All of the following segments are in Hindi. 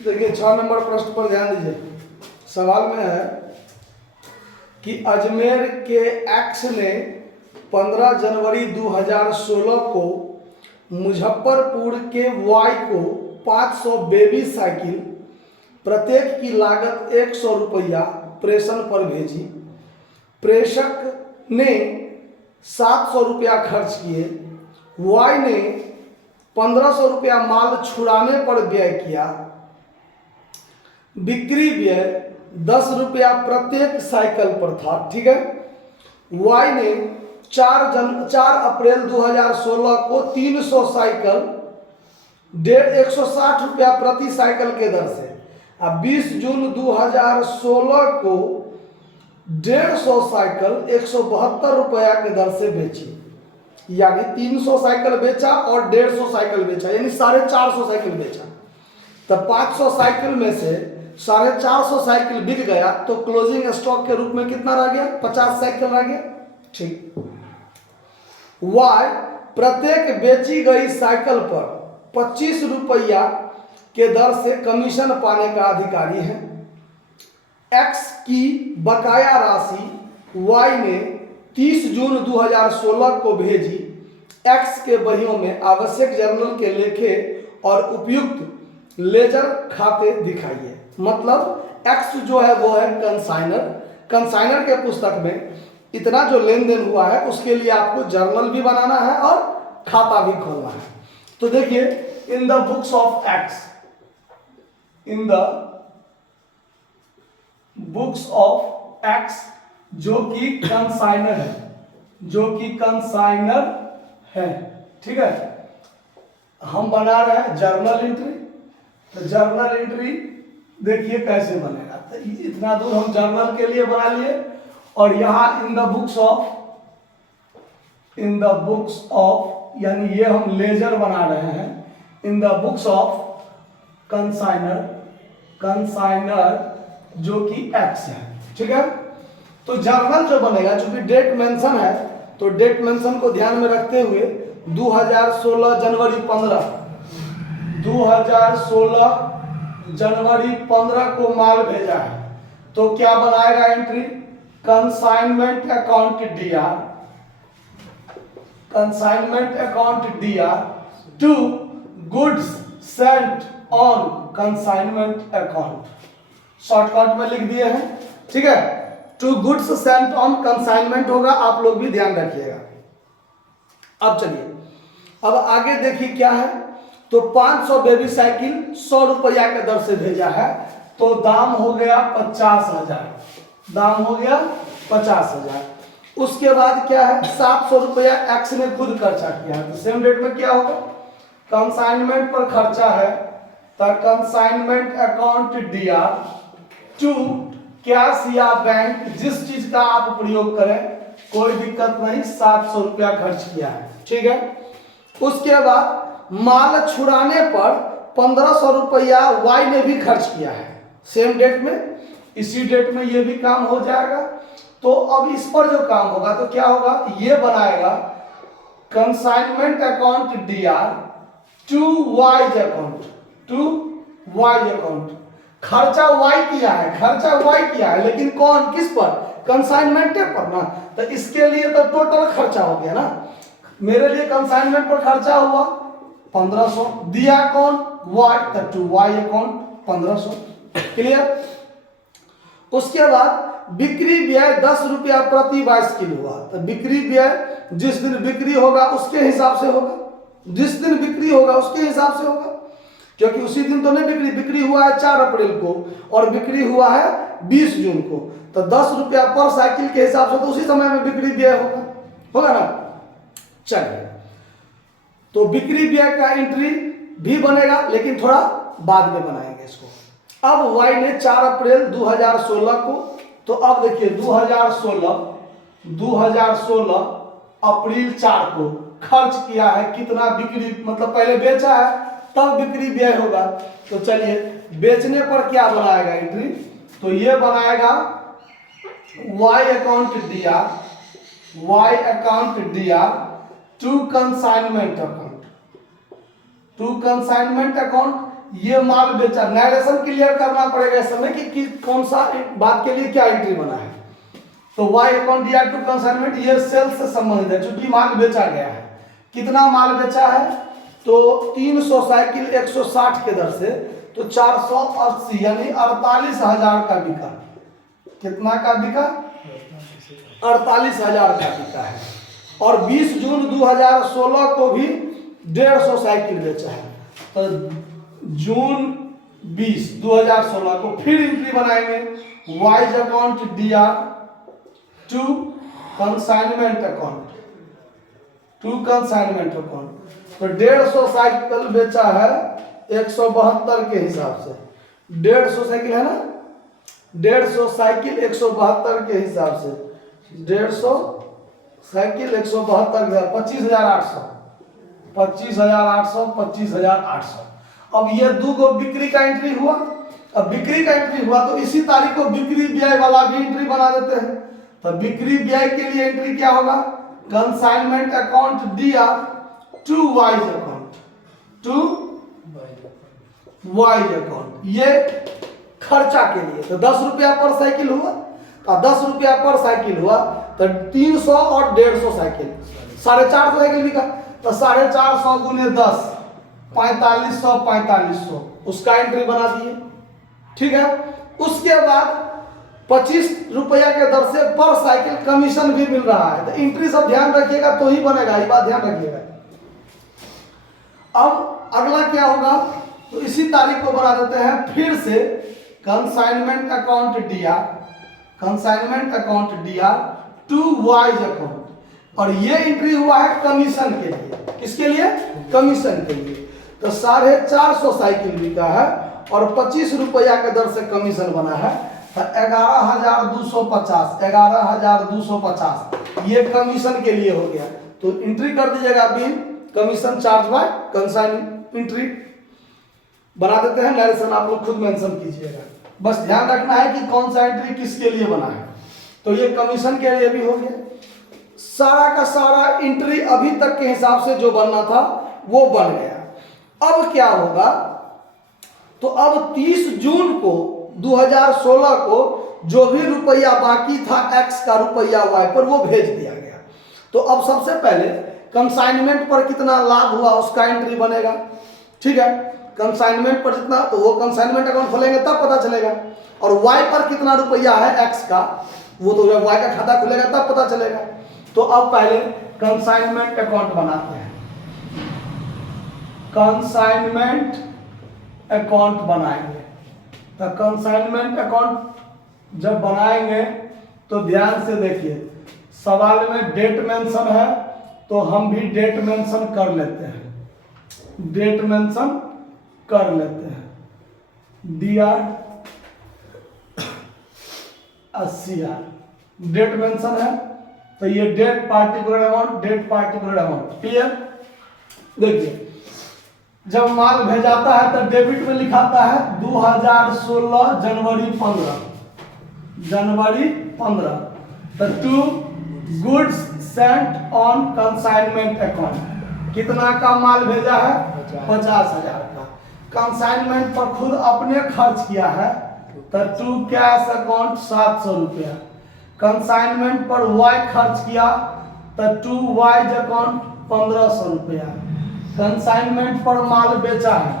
देखिए 6 नंबर प्रश्न पर ध्यान दीजिए। सवाल में है कि अजमेर के एक्स ने 15 जनवरी 2016 को मुजफ्फरपुर के वाई को 500 बेबी साइकिल प्रत्येक की लागत 100 रुपया प्रेषण पर भेजी। प्रेषक ने 700 रुपया खर्च किए। वाई ने 1500 रुपया माल छुड़ाने पर व्यय किया। बिक्री व्यय 10 रुपया प्रत्येक साइकिल पर था। ठीक है। वाई ने 4 अप्रैल 2016 को 300 साइकिल 160 रुपया प्रति साइकिल के दर से, अब 20 जून 2016 को 150 साइकिल 172 रुपया के दर से बेची। यानी 300 साइकिल बेचा और 150 साइकिल बेचा, यानी 450 साइकिल बेचा। तब 500 साइकिल में से 450 साइकिल बिक गया, तो क्लोजिंग स्टॉक के रूप में कितना रह गया? 50 साइकिल रह गया। ठीक। वाई प्रत्येक बेची गई साइकिल पर 25 रुपया के दर से कमीशन पाने का अधिकारी है। एक्स की बकाया राशि वाई ने 30 जून 2016 को भेजी। एक्स के बहियों में आवश्यक जर्नल के लेखे और उपयुक्त लेजर खाते दिखाइए। मतलब एक्स जो है वो है कंसाइनर। कंसाइनर के पुस्तक में इतना जो लेन देन हुआ है उसके लिए आपको जर्नल भी बनाना है और खाता भी खोलना है। तो देखिए, इन the books of x, in the books of x, जो कि कंसाइनर है, जो कि कंसाइनर है। ठीक है। हम बना रहे हैं जर्नल एंट्री। तो जर्नल एंट्री देखिए कैसे बनेगा। तो इतना दूर हम जर्नल के लिए बना लिए, और यहां इन द बुक्स ऑफ, यानी ये हम लेजर बना रहे हैं। In the books of consignor, consignor जो कि एक्स है। ठीक है। तो जर्नल जो बनेगा, चूंकि डेट मेंशन है, तो डेट मेंशन को ध्यान में रखते हुए 2016 जनवरी 15, 2016 जनवरी 15 को माल भेजा है। तो क्या बनाएगा entry? Consignment account DR, consignment account DR to goods sent on consignment account. Shortcut में लिख दिए हैं। ठीक है। To goods sent on consignment होगा, आप लोग भी ध्यान रखिएगा। अब चलिए, अब आगे देखिए क्या है। तो 500 बेबी साइकिल 100 रुपया के दर से भेजा है, तो दाम हो गया 50,000। दाम हो गया 50,000। उसके बाद क्या है? 700 रुपया एक्स ने खुद खर्चा किया है। तो सेम डेट में क्या होगा? कंसाइनमेंट पर खर्चा है, तो consignment account DR to cash या बैंक, जिस चीज का आप प्रयोग करें, कोई दिक्कत नहीं, 700 रुपया खर्च किया है। ठीक है। उसके बाद माल छुड़ाने पर 1500 रुपया वाई ने भी खर्च किया है। सेम डेट में, इसी डेट में ये भी काम हो जाएगा। तो अब इस पर जो काम होगा तो क्या होगा? ये बनाएगा consignment account DR to Y's account, to Y's account. खर्चा वाई किया है, खर्चा वाई किया है, लेकिन कौन, किस पर? कंसाइनमेंट पर ना। तो इसके लिए तो टोटल खर्चा हो गया ना। मेरे लिए कंसाइनमेंट पर खर्चा हुआ 1500, दिया कौन? वाई, तो टू वाई अकाउंट 1500। क्लियर। उसके बाद बिक्री व्यय 10 रुपया प्रति बाइसिकल हुआ। तो बिक्री व्यय जिस दिन बिक्री होगा उसके हिसाब से होगा, जिस दिन बिक्री होगा उसके हिसाब से होगा, क्योंकि उसी दिन तो नहीं बिक्री, बिक्री हुआ है 4 अप्रैल को और बिक्री हुआ है 20 जून को। तो 10 रुपया पर साइकिल के हिसाब से तो उसी समय में बिक्री व्यय होगा, होगा ना। चलिए, तो बिक्री व्यय का एंट्री भी बनेगा, लेकिन थोड़ा बाद में बनाएंगे इसको। अब वाई ने 4 अप्रैल 2016 को, तो अब देखिए 2016 अप्रैल 4 को खर्च किया है कितना? बिक्री, मतलब पहले बेचा है तब बिक्री व्यय होगा। तो चलिए, बेचने पर क्या बनाएगा एंट्री? तो ये बनाएगा Y account DR, Y account DR to consignment account, to consignment account. ये माल बेचा, नरेशन क्लियर करना पड़ेगा इस समय कि कौन सा बात के लिए क्या एंट्री बना है। तो वाई अकाउंट दिया टू कंसाइनमेंट, ये सेल्स से संबंधित है क्योंकि माल बेचा गया है। कितना माल बेचा है, तो 300 साइकिल 160 के दर से, तो 480 यानी 48,000 का बिका। कितना का बिका, 48,000 का बिका है। और 20 जून 2016 को भी 150 साइकिल बेचा है। तो जून 20 2016 को फिर एंट्री बनाएंगे, Y's account DR to consignment account, to consignment account. तो 150 साइकिल बेचा है 172 के हिसाब से, 150 साइकिल है ना, 150 साइकिल 172 के हिसाब से, 150 साइकिल 172 25,800, 25,800, 25,800। अब ये दो गो बिक्री का एंट्री हुआ। अब बिक्री का एंट्री हुआ तो इसी तारीख को बिक्री व्यय वाला भी एंट्री बना देते हैं। तो बिक्री व्यय के लिए एंट्री क्या होगा, consignment account DR to Y's account, to Y's account, ये खर्चा के लिए। तो 10 रुपया पर साइकिल हुआ, तो 10 रुपया पर साइकिल हुआ तो 300 और 150 साइकिल, 450 साइकिल बिका। तो 450 गुने 10 4500, 4500 उसका एंट्री बना दिए। ठीक है, उसके बाद 25 रुपया के दर से पर साइकिल कमीशन भी मिल रहा है। तो एंट्री सब ध्यान रखिएगा तो ही बनेगा, ये बात ध्यान रखिएगा। अब अगला क्या होगा, तो इसी तारीख को बना देते हैं फिर से consignment account DR, consignment account DR to Y's account. और ये एंट्री हुआ है कमीशन के लिए। किसके लिए, कमीशन के लिए। तो 450 साइकिल बिका है और 25 रुपया के दर से कमीशन बना है। तो 11,250, 11,250 ये कमीशन के लिए हो गया। तो एंट्री कर दीजिएगा bill commission charge by consign, entry बना देते हैं। नरेशन आप लोग खुद मेंशन कीजिएगा, बस ध्यान रखना है कि कौन सा एंट्री किसके लिए बना है। तो ये कमीशन के लिए भी हो गया। सारा का सारा एंट्री अभी तक के हिसाब से जो बनना था वो बन गया। अब क्या होगा, तो अब 30 जून को 2016 को जो भी रुपया बाकी था X का रुपया Y पर वो भेज दिया गया। तो अब सबसे पहले कंसाइनमेंट पर कितना लाभ हुआ उसका एंट्री बनेगा। ठीक है, कंसाइनमेंट पर जितना, तो वो कंसाइनमेंट अकाउंट खोलेंगे तब पता चलेगा। और Y पर कितना रुपया है X का, वो तो जब Y का खाता खुलेगा तब पता चलेगा। तो अब पहले कंसाइनमेंट अकाउंट बनाते हैं, कंसाइनमेंट अकाउंट बनाएंगे। तो कंसाइनमेंट अकाउंट जब बनाएंगे तो ध्यान से देखिए, सवाल में डेट मेंशन है तो हम भी डेट मेंशन कर लेते हैं, डेट मेंशन कर लेते हैं। DR 80,000 डेट मेंशन है, तो ये date particular amount, date particular amount. Clear, देखिए जब माल भेजाता है तो डेबिट में लिखाता है 2016 जनवरी 15, जनवरी 15। तो to goods sent on consignment account, कितना का माल भेजा है, 50,000 का। कंसाइनमेंट पर खुद अपने खर्च किया है तो टू कैश अकाउंट 700 रुपया। कंसाइनमेंट पर Y खर्च किया तो टू वाइज अकाउंट 1500 रुपया। कंसाइनमेंट पर माल बेचा है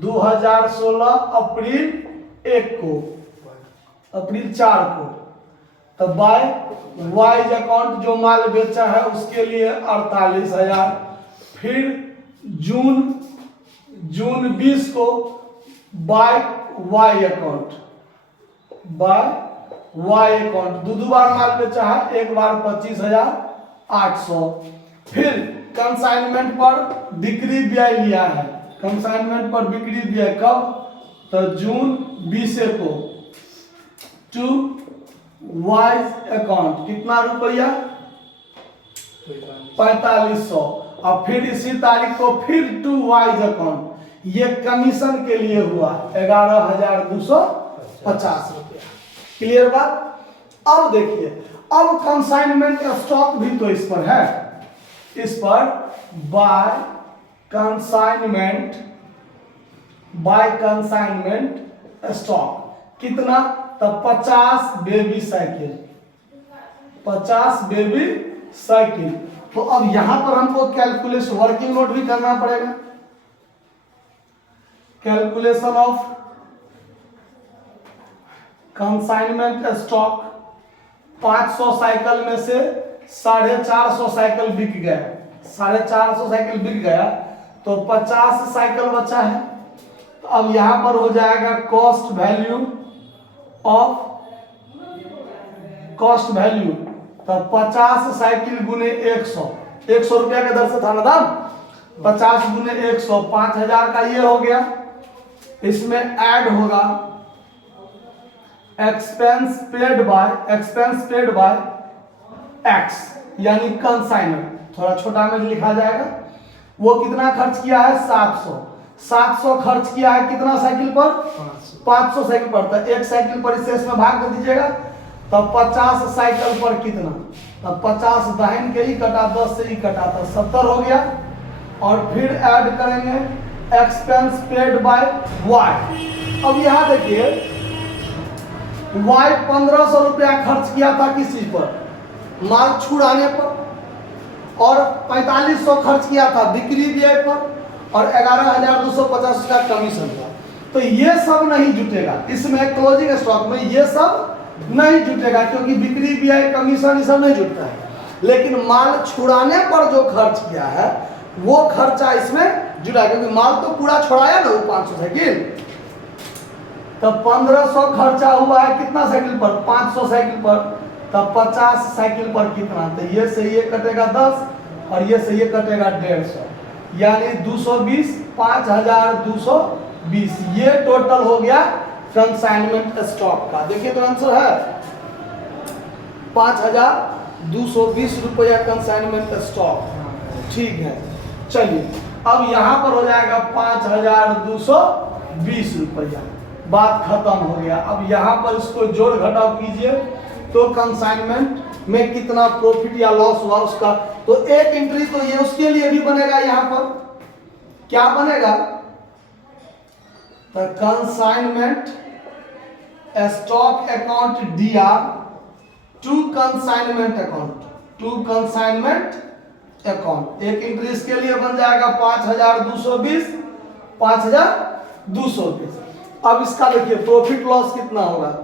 2016 अप्रैल 1 को, अप्रैल 4 को, तो बाय वाइज अकाउंट जो माल बेचा है उसके लिए 48,000। फिर जून 20 को by Y account, by Y account दो बार माल बेचा है, एक बार 25,800। फिर कंसाइनमेंट पर बिक्री व्यय लिया है, कंसाइनमेंट पर बिक्री व्यय कब, तो जून 20 को टू वाइज अकाउंट कितना रुपया, 4500। और फिर इसी तारीख को फिर टू वाइज अकाउंट, ये कमीशन के लिए हुआ 11,250 रुपया। क्लियर बात। अब देखिए, अब कंसाइनमेंट स्टॉक भी तो इस पर है, इस पर by consignment by consignment stock कितना, तब 50 बेबी साइकिल, 50 बेबी साइकिल। तो अब यहां पर हमको कैलकुलेशन वर्किंग नोट भी करना पड़ेगा, calculation of consignment stock. 500 cycle में से 450 साइकिल बिक गया, 450 साइकिल बिक गया, तो 50 साइकिल बचा है। तो अब यहां पर हो जाएगा cost value of, cost value, तो 50 साइकिल गुने 100, 100 रुपया के दर से था ना दाम, 50 गुने 100, 5000 का ये हो गया। इसमें ऐड होगा एक्सपेंस पेड बाय एक्स, यानी कंसाइनमेंट, थोड़ा छोटा में लिखा जाएगा। वो कितना खर्च किया है, 700, 700 खर्च किया है कितना साइकिल पर, 500 साइकिल पर। तो एक साइकिल पर इसे इसमें भाग कर दीजिएगा, तब 50 साइकिल पर कितना, तब 50 दाहिन के ही कटा, 10 से ही कटा, तो 70 हो गया। और फिर ऐड करेंगे एक्सपेंस पेड बाय वाई। अब यहां देखिए वाई 1500 रुपया खर्च किया था किस चीज पर, माल छुड़ाने पर, और 4500 खर्च किया था बिक्री व्यय पर, और 11250 का कमीशन था। तो ये सब नहीं जुटेगा इसमें, क्लोजिंग स्टॉक में ये सब नहीं जुटेगा, क्योंकि बिक्री व्यय कमीशन ये सब नहीं जुटता है। लेकिन माल छुड़ाने पर जो खर्च किया है वो खर्चा इसमें जुड़ा, क्योंकि माल तो पूरा छुड़ाया ना वो 500 साइकिल। तब 1500 खर्चा हुआ है कितना साइकिल पर, 500 साइकिल पर, तब 50 साइकिल पर कितना, तो ये से ये कटेगा 10 और ये से ये कटेगा 150, यानी 220, 5220, ये टोटल हो गया कंसाइनमेंट स्टॉक का। देखिए तो आंसर है 5220 रुपया कंसाइनमेंट स्टॉक। ठीक है, चलिए अब यहां पर हो जाएगा 5220 रुपया, बात खत्म हो गया। अब यहां पर इसको जोड़ घटाव कीजिए तो कंसाइनमेंट में कितना प्रॉफिट या लॉस हुआ उसका, तो एक एंट्री तो ये उसके लिए भी बनेगा। यहां पर क्या बनेगा, तो consignment stock account DR to consignment account, to consignment account, एक एंट्री इसके लिए बन जाएगा 5220, 5220। अब इसका देखिए प्रॉफिट लॉस कितना होगा,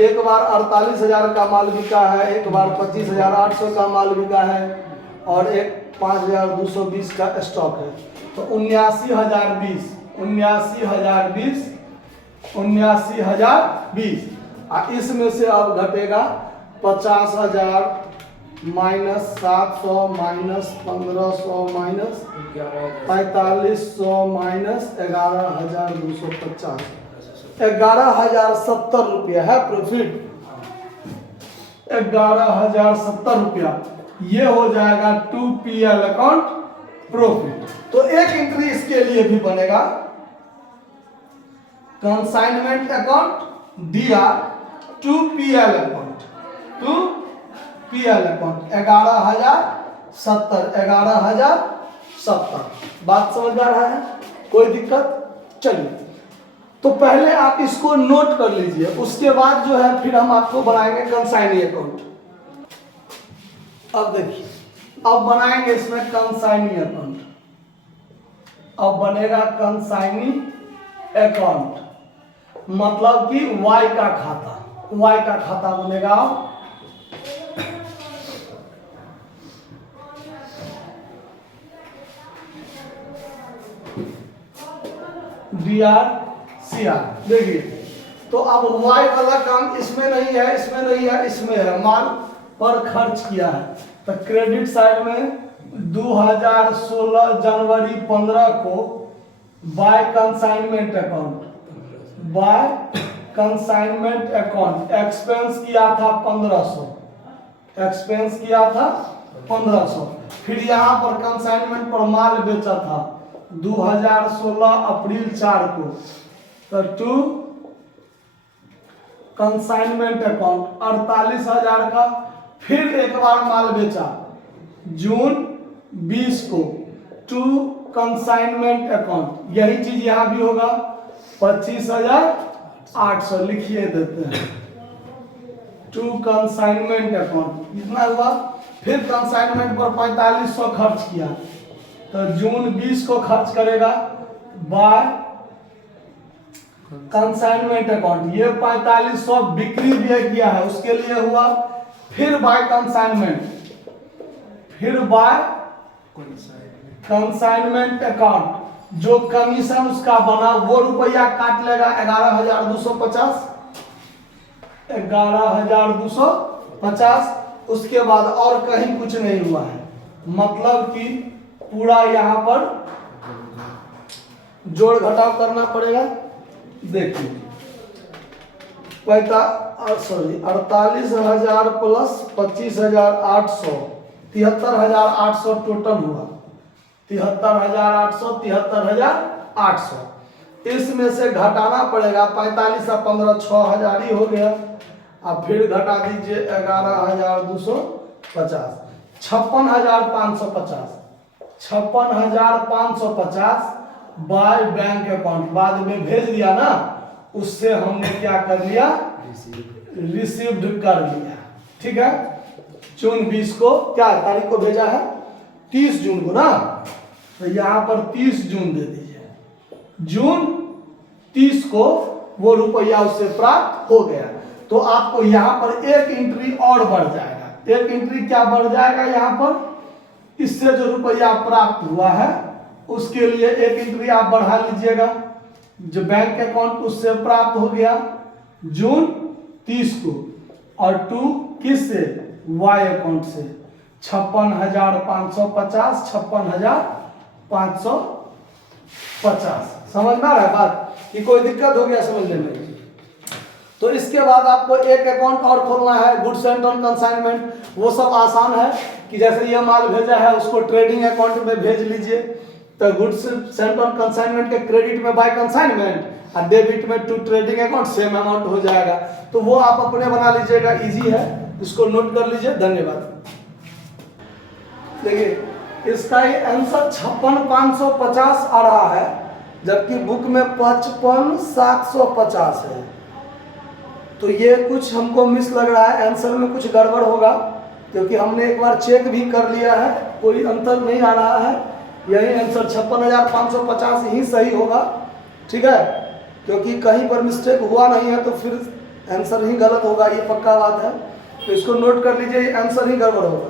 एक बार 48,000 का माल बिका है, एक बार 25,800 का माल बिका है, और एक 5220 का स्टॉक है, तो 79,020, 79,020, 79,020। इसमें से अब घटेगा 50,000 माइनस 700 माइनस 1500 माइनस 4500 माइनस 11,250, 11,070 रुपया है प्रॉफिट, 11,070 रुपया। ये हो जाएगा 2PL अकाउंट प्रॉफिट। तो एक एंट्री इसके लिए भी बनेगा, consignment account D R 2PL account, 2PL account 11,070, 11,070। बात समझ आ रहा है, कोई दिक्कत? चलिए तो पहले आप इसको नोट कर लीजिए, उसके बाद जो है फिर हम आपको बनाएंगे कंसाइनी अकाउंट। अब देखिए, अब बनाएंगे इसमें कंसाइनी अकाउंट। अब बनेगा कंसाइनी अकाउंट, मतलब कि वाई का खाता, वाई का खाता बनेगा। DRCR देखिए, तो अब वाई वाला काम इसमें नहीं है, इसमें नहीं है, इसमें है, माल पर खर्च किया है। तो क्रेडिट साइड में 2016 जनवरी 15 को by consignment account, by consignment account expense किया था 1500, एक्सपेंस किया था 1500। फिर यहाँ पर कंसाइनमेंट पर माल बेचा था 2016 अप्रैल 4 को, तो टू कंसाइनमेंट अकाउंट 48,000 का। फिर एक बार माल बेचा जून 20 को, टू कंसाइनमेंट अकाउंट, यही चीज यहां भी होगा 25,800 लिखिए देते हैं टू कंसाइनमेंट अकाउंट। कितना हुआ? फिर कंसाइनमेंट पर 4500 खर्च किया, तो जून 20 को खर्च करेगा बाय कंसाइनमेंट अकाउंट। ये 4500 बिक्री व्यय किया है उसके लिए हुआ, फिर बाय कंसाइनमेंट, फिर बाय कंसाइनमेंट अकाउंट। जो कमीशन उसका बना वो रुपया काट लेगा 11,250, 11,250। उसके बाद और कहीं कुछ नहीं हुआ है, मतलब कि पूरा यहाँ पर जोड़ घटाव करना पड़ेगा। देखिए 48,000 प्लस 25,800, 73,800 टोटल हुआ। 73,800, 73,800। इसमें से घटाना पड़ेगा 45 और 15, 6,000 ही हो गया। अब फिर घटा दीजिए 11,250, 56,550, 56,550 बाय बैंक अकाउंट बाद में भेज दिया ना, उससे हमने क्या कर लिया, रिसीव्ड कर लिया। ठीक है, जून 20 को क्या तारीख को भेजा है, 30 जून को ना, तो यहाँ पर 30 जून दे दीजिए। जून 30 को वो रुपया उससे प्राप्त हो गया, तो आपको यहाँ पर एक एंट्री और बढ़ जाएगा। एक एंट्री क्या बढ़ जाएगा यहाँ पर, इससे जो रुपया प्राप्त हुआ है उसके लिए एक एंट्री आप बढ़ा लीजिएगा। जो बैंक अकाउंट उससे प्राप्त हो गया जून 30 को, और टू किस से, वाई अकाउंट से 56,550, 56,550। समझ में आ रहा है बात कि कोई दिक्कत हो गया समझने में? तो इसके बाद आपको एक अकाउंट और खोलना है, गुड्स एंड ऑन कंसाइनमेंट। वो सब आसान है कि जैसे ये माल भेजा है उसको ट्रेडिंग अकाउंट में भेज लीजिए, तो गुड्स एंड ऑन कंसाइनमेंट के क्रेडिट में बाय कंसाइनमेंट और डेबिट में to trading account same amount हो जाएगा। तो वो आप अपने बना लीजिएगा, इजी है, इसको नोट कर लीजिए। धन्यवाद। देखिए इसका ये आंसर 56,550 आ रहा है, जबकि बुक में 55,750 है। तो ये कुछ हमको मिस लग रहा है, आंसर में कुछ गड़बड़ होगा, क्योंकि हमने एक बार चेक भी कर लिया है, कोई अंतर नहीं आ रहा है। यही आंसर 56,550 ही सही होगा। ठीक है, क्योंकि कहीं पर मिस्टेक हुआ नहीं है तो फिर आंसर ही गलत होगा, ये पक्का बात है। तो इसको नोट कर लीजिए, आंसर ही गड़बड़ होगा।